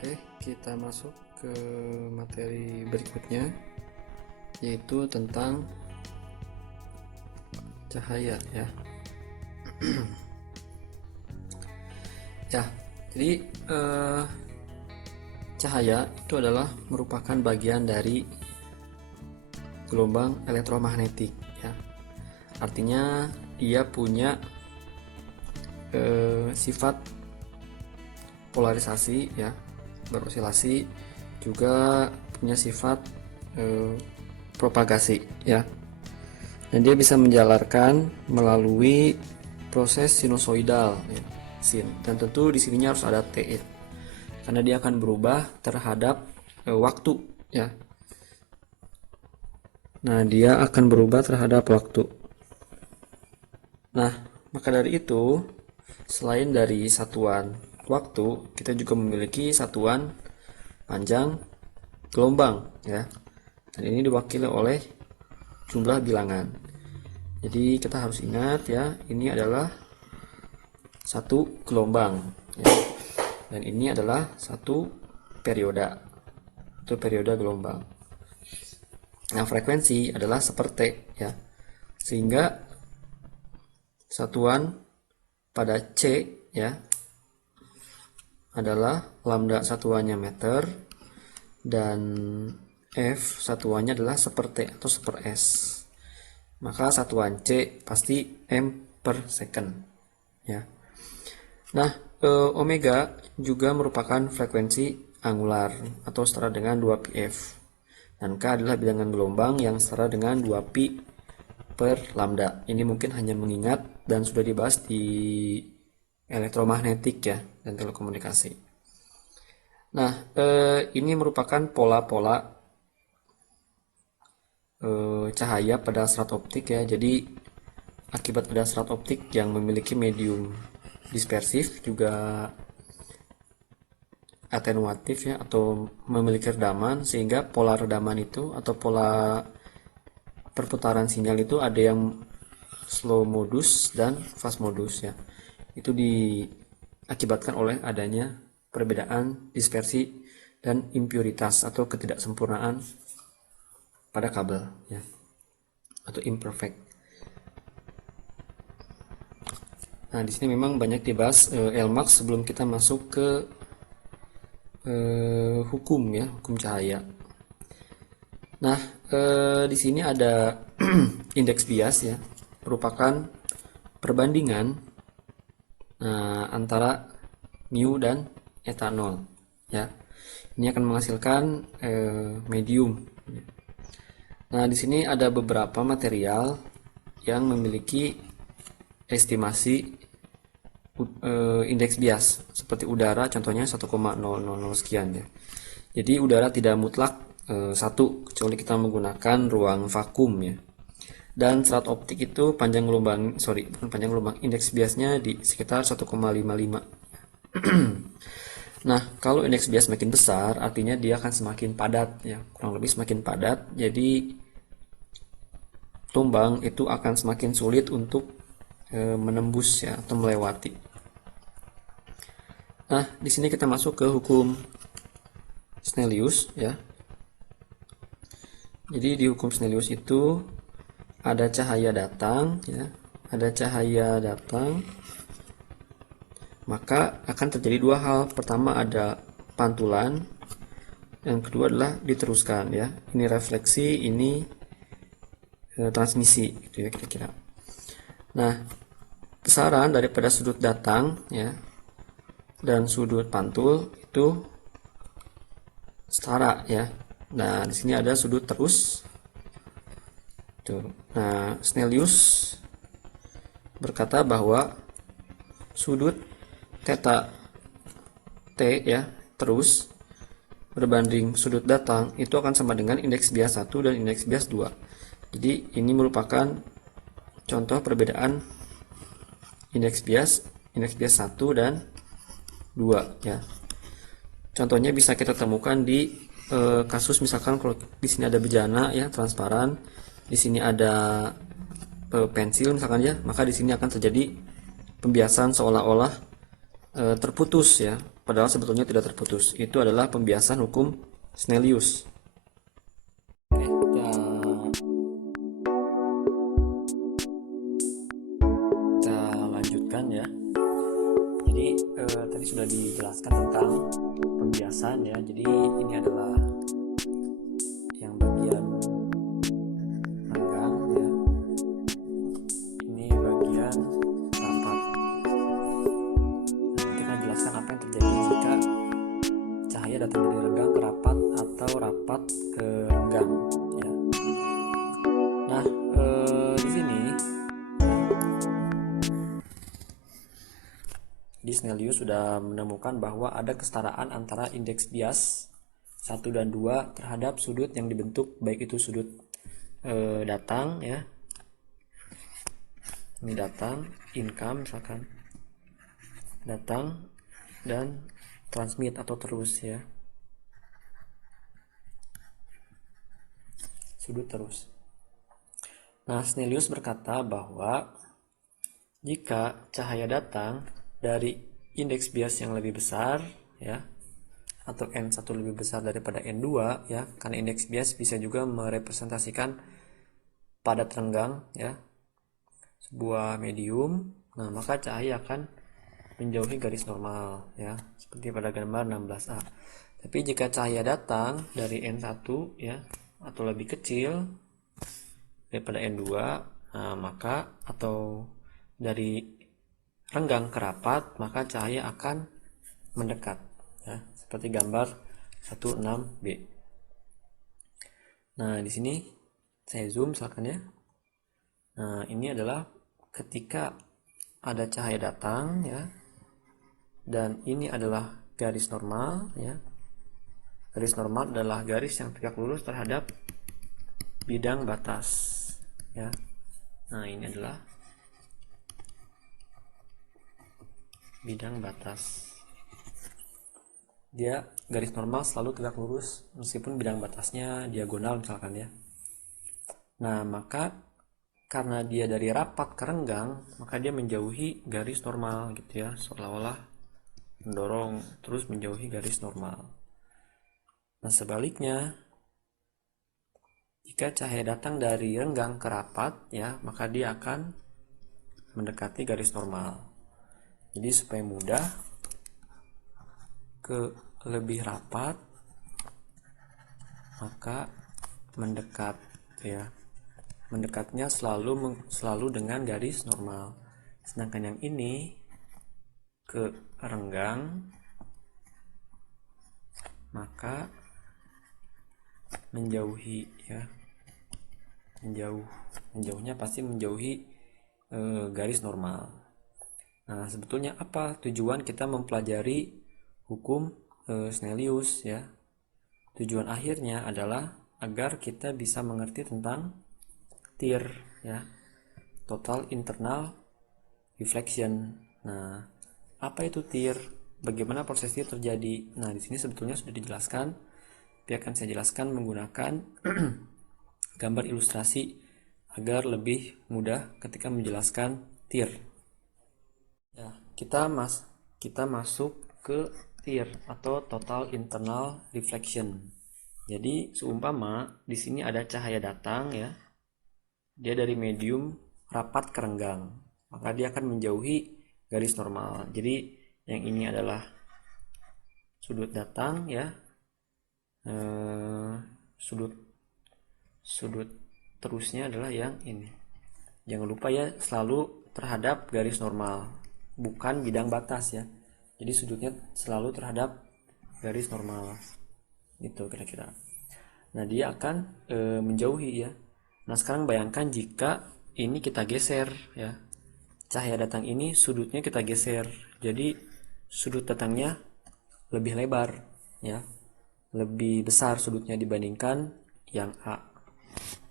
Oke, kita masuk ke materi berikutnya, yaitu tentang cahaya ya. Ya, jadi cahaya itu adalah merupakan bagian dari gelombang elektromagnetik ya. Artinya dia punya sifat polarisasi ya, berosilasi, juga punya sifat propagasi ya. Dan dia bisa menjalarkan melalui proses sinusoidal ya, sin. Dan tentu di sininya harus ada t ya, karena dia akan berubah terhadap waktu ya. Nah, dia akan berubah terhadap waktu. Nah, maka dari itu, selain dari satuan waktu, kita juga memiliki satuan panjang gelombang ya. Dan ini diwakili oleh jumlah bilangan. Jadi kita harus ingat ya, ini adalah satu gelombang ya. Dan ini adalah satu perioda. Itu perioda gelombang. Nah, frekuensi adalah seperti ya. Sehingga satuan pada C ya adalah lambda satuannya meter dan F satuannya adalah seperti atau seper S. Maka satuan C pasti M per second ya. Nah, omega juga merupakan frekuensi angular atau setara dengan 2πf. Dan K adalah bilangan gelombang yang setara dengan 2π per lambda. Ini mungkin hanya mengingat dan sudah dibahas di elektromagnetik ya dan telekomunikasi. Nah, ini merupakan pola-pola cahaya pada serat optik ya. Jadi akibat pada serat optik yang memiliki medium dispersif juga atenuatif ya, atau memiliki redaman, sehingga pola redaman itu atau pola perputaran sinyal itu ada yang slow modus dan fast modus ya. Itu diakibatkan oleh adanya perbedaan dispersi dan impuritas atau ketidaksempurnaan pada kabel ya, atau imperfect. Nah, di sini memang banyak dibahas LMAX sebelum kita masuk ke hukum ya, hukum cahaya. Nah, di sini ada indeks bias ya, merupakan perbandingan antara mu dan etanol ya. Ini akan menghasilkan medium. Nah, di sini ada beberapa material yang memiliki estimasi indeks bias, seperti udara contohnya 1,000 sekian ya. Jadi udara tidak mutlak 1, kecuali kita menggunakan ruang vakum ya. Dan serat optik itu panjang gelombang, bukan panjang gelombang, indeks biasnya di sekitar 1,55. Nah, kalau indeks bias makin besar, artinya dia akan semakin padat ya, kurang lebih semakin padat. Jadi tumbang itu akan semakin sulit untuk menembus ya, atau melewati. Nah, di sini kita masuk ke hukum Snellius ya. Jadi di hukum Snellius itu ada cahaya datang ya, ada cahaya datang, maka akan terjadi dua hal. Pertama ada pantulan, yang kedua adalah diteruskan ya. Ini refleksi, ini transmisi gitu ya kira-kira. Nah, besaran daripada sudut datang ya dan sudut pantul itu setara ya. Nah, di sini ada sudut terus. Tuh. Nah, Snellius berkata bahwa sudut theta t ya terus berbanding sudut datang itu akan sama dengan indeks bias 1 dan indeks bias 2. Jadi ini merupakan contoh perbedaan indeks bias 1 dan 2 ya. Contohnya bisa kita temukan di kasus misalkan kalau di sini ada bejana ya transparan, di sini ada pensil misalkan ya, maka di sini akan terjadi pembiasan seolah-olah terputus ya padahal sebetulnya tidak terputus. Itu adalah pembiasan hukum Snellius. Oke, kita lanjutkan ya. Jadi tadi sudah dijelaskan tentang pembiasan ya. Jadi ini adalah yang bagian renggang ya. Ini bagian rapat. Nah, kita jelaskan apa yang terjadi jika cahaya datang dari renggang ke rapat atau rapat ke renggang ya. Nah, di sini Snellius sudah menemukan bahwa ada kesetaraan antara indeks bias 1 dan 2 terhadap sudut yang dibentuk, baik itu sudut datang ya. Ini datang, income misalkan. Datang dan transmit atau terus ya. Sudut terus. Nah, Snellius berkata bahwa jika cahaya datang dari indeks bias yang lebih besar ya, atau N1 lebih besar daripada N2 ya, karena indeks bias bisa juga merepresentasikan padat renggang ya, sebuah medium. Nah, maka cahaya akan menjauhi garis normal ya, seperti pada gambar 16A. Tapi jika cahaya datang dari N1 ya, atau lebih kecil daripada N2, nah, maka atau dari renggang ke rapat, maka cahaya akan mendekat ya, seperti gambar 16B. Nah, di sini saya zoom misalkan ya. Nah, ini adalah ketika ada cahaya datang ya, dan ini adalah garis normal ya. Garis normal adalah garis yang tegak lurus terhadap bidang batas ya. Nah, ini adalah bidang batas. Dia garis normal selalu tegak lurus meskipun bidang batasnya diagonal misalkan ya. Nah, maka karena dia dari rapat ke renggang, maka dia menjauhi garis normal gitu ya, seolah-olah mendorong terus menjauhi garis normal. Nah, sebaliknya jika cahaya datang dari renggang ke rapat ya, maka dia akan mendekati garis normal. Jadi supaya mudah, ke lebih rapat maka mendekat ya. Mendekatnya selalu dengan garis normal. Sedangkan yang ini ke renggang maka menjauhi ya. Menjauhnya pasti menjauhi garis normal. Nah, sebetulnya apa tujuan kita mempelajari hukum Snellius ya? Tujuan akhirnya adalah agar kita bisa mengerti tentang TIR ya, total internal reflection. Nah, apa itu TIR? Bagaimana proses TIR terjadi? Nah, di sini sebetulnya sudah dijelaskan. Tapi akan saya jelaskan menggunakan gambar ilustrasi agar lebih mudah ketika menjelaskan TIR. Ya, kita masuk ke TIR atau total internal reflection. Jadi seumpama di sini ada cahaya datang ya, dia dari medium rapat ke renggang, maka dia akan menjauhi garis normal. Jadi yang ini adalah sudut datang ya, sudut terusnya adalah yang ini. Jangan lupa ya, selalu terhadap garis normal, bukan bidang batas ya. Jadi sudutnya selalu terhadap garis normal. Itu kira-kira. Nah, dia akan menjauhi ya. Nah, sekarang bayangkan jika ini kita geser ya. Cahaya datang ini sudutnya kita geser. Jadi sudut datangnya lebih lebar ya. Lebih besar sudutnya dibandingkan yang A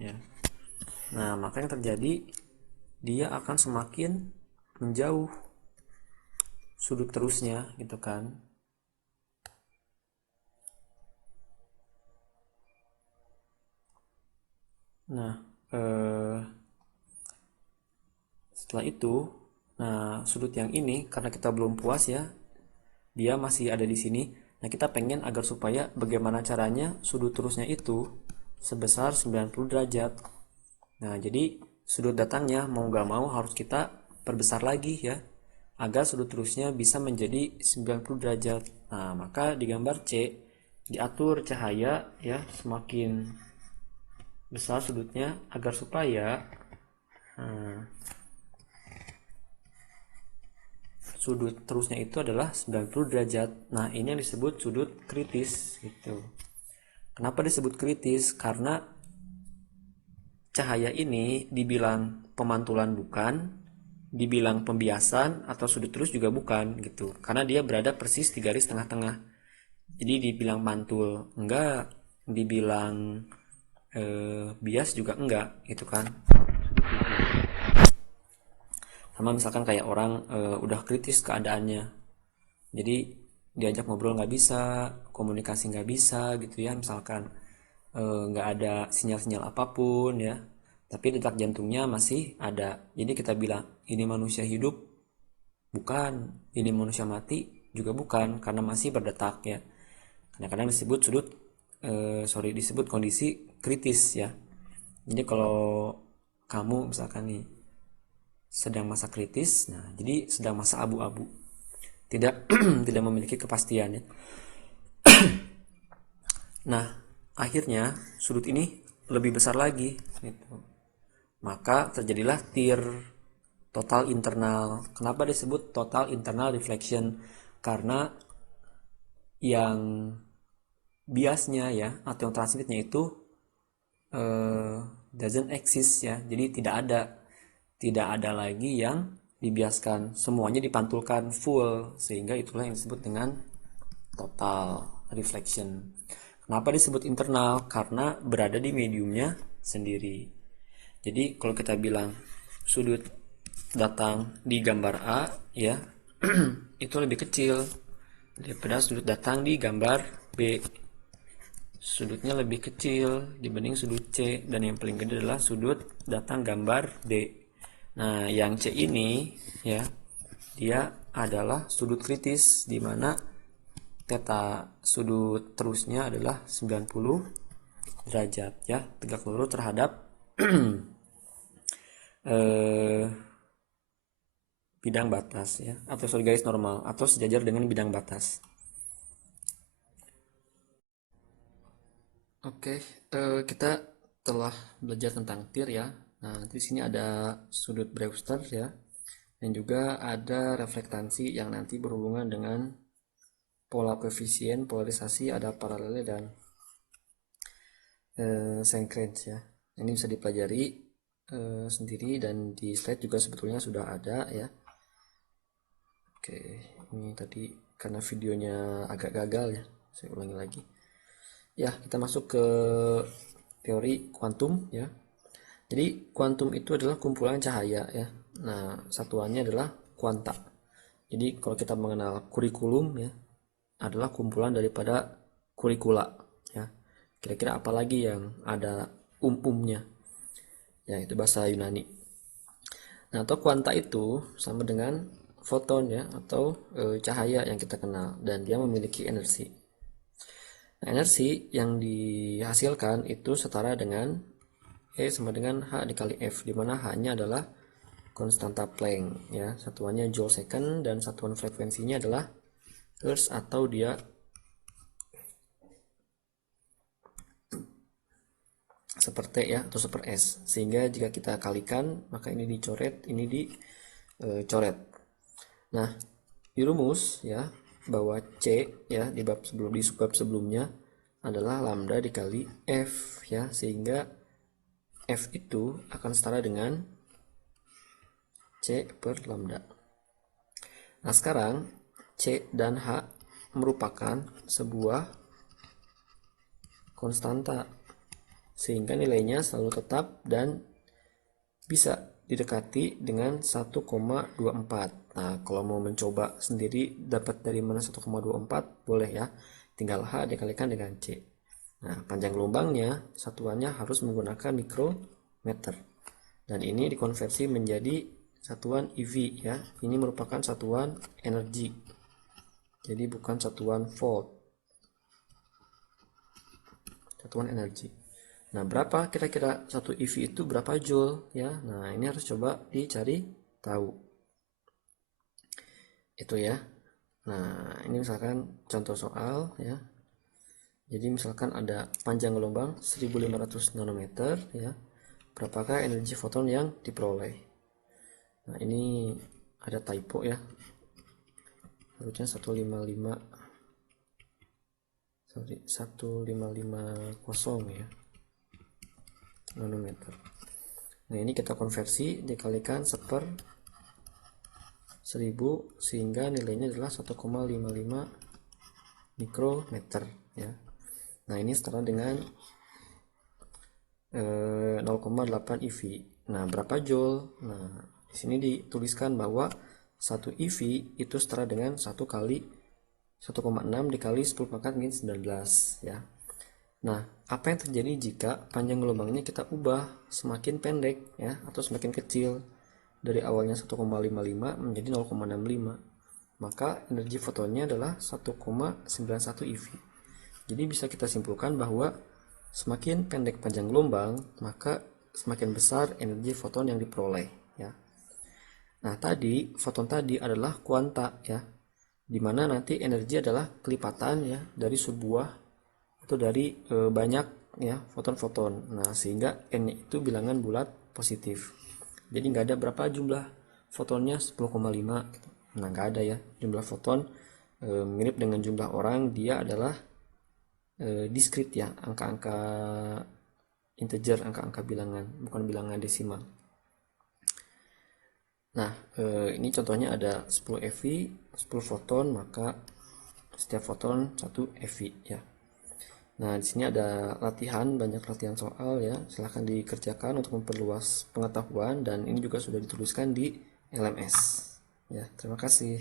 ya. Nah, maka yang terjadi dia akan semakin menjauh sudut terusnya gitu kan. Nah, setelah itu, nah sudut yang ini karena kita belum puas ya dia masih ada di sini. Nah, kita pengen agar supaya bagaimana caranya sudut terusnya itu sebesar 90 derajat. Nah, jadi sudut datangnya mau nggak mau harus kita perbesar lagi ya, agar sudut terusnya bisa menjadi 90 derajat. Nah, maka di gambar C diatur cahaya ya, semakin besar sudutnya agar supaya nah, sudut terusnya itu adalah 90 derajat. Nah, ini yang disebut sudut kritis gitu. Kenapa disebut kritis? Karena cahaya ini dibilang pemantulan bukan, dibilang pembiasan atau sudut terus juga bukan gitu. Karena dia berada persis di garis tengah-tengah. Jadi dibilang mantul enggak, dibilang bias juga enggak gitu kan. Sama misalkan kayak orang udah kritis keadaannya, jadi diajak ngobrol nggak bisa, komunikasi nggak bisa gitu ya, misalkan nggak ada sinyal-sinyal apapun ya, tapi detak jantungnya masih ada. Jadi kita bilang ini manusia hidup bukan, ini manusia mati juga bukan, karena masih berdetak ya. Kadang-kadang disebut disebut kondisi kritis ya. Jadi kalau kamu misalkan nih sedang masa kritis, nah jadi sedang masa abu-abu, tidak tidak memiliki kepastian ya. Nah, akhirnya sudut ini lebih besar lagi gitu. Maka terjadilah tir total internal. Kenapa disebut total internal reflection? Karena yang biasnya ya atau yang transmitnya itu doesn't exist ya. Jadi tidak ada lagi yang dibiaskan. Semuanya dipantulkan full, sehingga itulah yang disebut dengan total reflection. Kenapa disebut internal? Karena berada di mediumnya sendiri. Jadi kalau kita bilang sudut datang di gambar A ya, itu lebih kecil daripada sudut datang di gambar B. Sudutnya lebih kecil dibanding sudut C, dan yang paling gede adalah sudut datang gambar D. Nah, yang C ini ya, dia adalah sudut kritis di mana theta sudut terusnya adalah 90 derajat ya, tegak lurus terhadap bidang batas ya, atau garis normal atau sejajar dengan bidang batas. Oke, kita telah belajar tentang tir ya. Nah, di sini ada sudut Brewster ya, dan juga ada reflektansi yang nanti berhubungan dengan pola koefisien, polarisasi, ada paralel dan senkens ya. Ini bisa dipelajari sendiri, dan di slide juga sebetulnya sudah ada ya. Oke, ini tadi karena videonya agak gagal ya, saya ulangi lagi. Ya, kita masuk ke teori kuantum ya. Jadi kuantum itu adalah kumpulan cahaya ya. Nah, satuannya adalah kuanta. Jadi kalau kita mengenal kurikulum ya, adalah kumpulan daripada kurikula ya. Kira-kira apa lagi yang ada umumnya? Ya, itu bahasa Yunani. Nah, atau kuanta itu sama dengan foton ya, atau cahaya yang kita kenal, dan dia memiliki energi. Nah, energi yang dihasilkan itu setara dengan E sama dengan H dikali F, di mana H-nya adalah konstanta Planck ya, satuannya Joule second, dan satuan frekuensinya adalah Hertz, atau dia seperti ya atau seper S. Sehingga jika kita kalikan, maka ini dicoret, ini dicoret. Nah, di rumus ya, bahwa C ya di subbab sebelumnya adalah lambda dikali F ya, sehingga F itu akan setara dengan C per lambda. Nah, sekarang C dan H merupakan sebuah konstanta, sehingga nilainya selalu tetap dan bisa didekati dengan 1,24. Nah, kalau mau mencoba sendiri dapat dari mana 1,24, boleh ya. Tinggal H dikalikan dengan C. Nah, panjang gelombangnya satuannya harus menggunakan mikrometer. Dan ini dikonversi menjadi satuan EV ya. Ini merupakan satuan energi. Jadi bukan satuan volt, satuan energi. Nah, berapa kira-kira 1 EV itu berapa joule ya? Nah, ini harus coba dicari tahu. Itu ya. Nah, ini misalkan contoh soal ya. Jadi misalkan ada panjang gelombang 1500 nanometer ya. Berapakah energi foton yang diperoleh? Nah, ini ada typo ya. Harusnya 155, sorry, 1550 ya nanometer. Nah, ini kita konversi dikalikan 1/1000 sehingga nilainya adalah 1,55 mikrometer ya. Nah, ini setara dengan 0,8 EV. Nah, berapa joule? Nah, di sini dituliskan bahwa 1 EV itu setara dengan 1 kali 1,6 dikali 10 pangkat min 19 ya. Nah, apa yang terjadi jika panjang gelombangnya kita ubah semakin pendek ya atau semakin kecil? Dari awalnya 1,55 menjadi 0,65. Maka energi fotonnya adalah 1,91 EV. Jadi bisa kita simpulkan bahwa semakin pendek panjang gelombang, maka semakin besar energi foton yang diperoleh ya. Nah, tadi foton tadi adalah kuanta ya, dimana nanti energi adalah kelipatan ya dari sebuah atau dari banyak ya foton-foton. Nah, sehingga n itu bilangan bulat positif. Jadi nggak ada berapa jumlah fotonnya 10,5 gitu. Nah, nggak ada ya jumlah foton mirip dengan jumlah orang, dia adalah diskrit ya, angka-angka integer, angka-angka bilangan, bukan bilangan desimal. Nah, ini contohnya ada 10 eV, 10 foton, maka setiap foton 1 eV ya. Nah, di sini ada latihan, banyak latihan soal ya. Silahkan dikerjakan untuk memperluas pengetahuan dan ini juga sudah dituliskan di LMS. Ya, terima kasih.